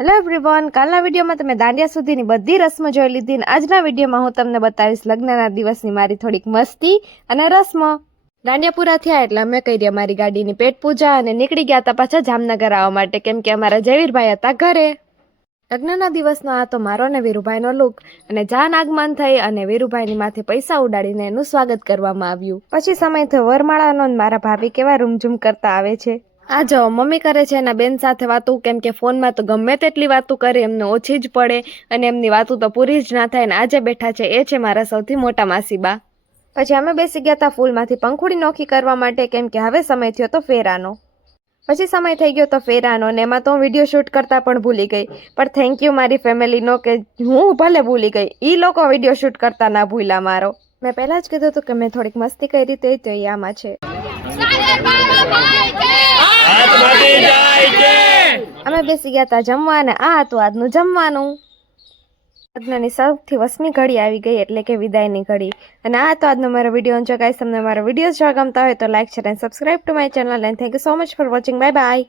Hello everyone, કાલના વિડીયોમાં તમે દાંડિયા સુધીની બધી રસમો જોઈ લીધી અને આજના વિડીયોમાં હું તમને બતાવીશ લગ્નના દિવસની મારી થોડીક મસ્તી અને રસમો. દાંડિયા પૂરા થયા એટલે અમે કરી અમારી ગાડીની પેટ પૂજા અને નીકળી ગયા હતા પાછા જામનગર આવવા માટે, કેમ કે અમારા જયવીરભાઈ હતા ઘરે. લગ્નના દિવસનો આ તો મારો ને વીરુભાઈનો લુક, અને જાન આગમન થઈ અને વીરુભાઈની માથે પૈસા ઉડાડીને એનું સ્વાગત કરવામાં આવ્યું. પછી સમય થયો વરમાળાનો અને મારા ભાભી કેવા રૂમઝૂમ કરતા આવે છે. આ જો મમ્મી કરે છે એના બેન સાથે વાતું, કેમ કે ફોનમાં તો ગમે તેટલી વાતું કરે એમને ઓછી જ પડે અને એમની વાતું તો પૂરી જ ના થાય. ને આજે બેઠા છે એ છે મારા સૌથી મોટા માસીબા. પછી અમે બેસી ગયા હતા ફૂલમાંથી પંખુડી નોખી કરવા માટે, કેમ કે હવે સમય થયો તો ફેરાનો. પછી સમય થઈ ગયો તો ફેરાનો ને એમાં તો હું વિડીયો શૂટ કરતા પણ ભૂલી ગઈ. પણ થેન્ક યુ મારી ફેમિલીનો કે હું ભલે ભૂલી ગઈ, એ લોકો વિડીયો શૂટ કરતા ના ભૂલા મારો. મેં પહેલાં જ કીધું હતું કે મેં થોડીક મસ્તી કરી હતી, તો એ આમાં છે. અમે બેસી ગયા હતા જમવા અને આ હતું આજનું જમવાનું. લગ્નની સૌથી વસમી ઘડી આવી ગઈ, એટલે કે વિદાયની ઘડી. અને આ તો આજનો મારો વિડીયો. જો ગાઈસ તમને મારો વિડીયો જો ગમતા હોય તો લાઈક, શેર અને subscribe to my channel and thank you so much for watching. Bye bye.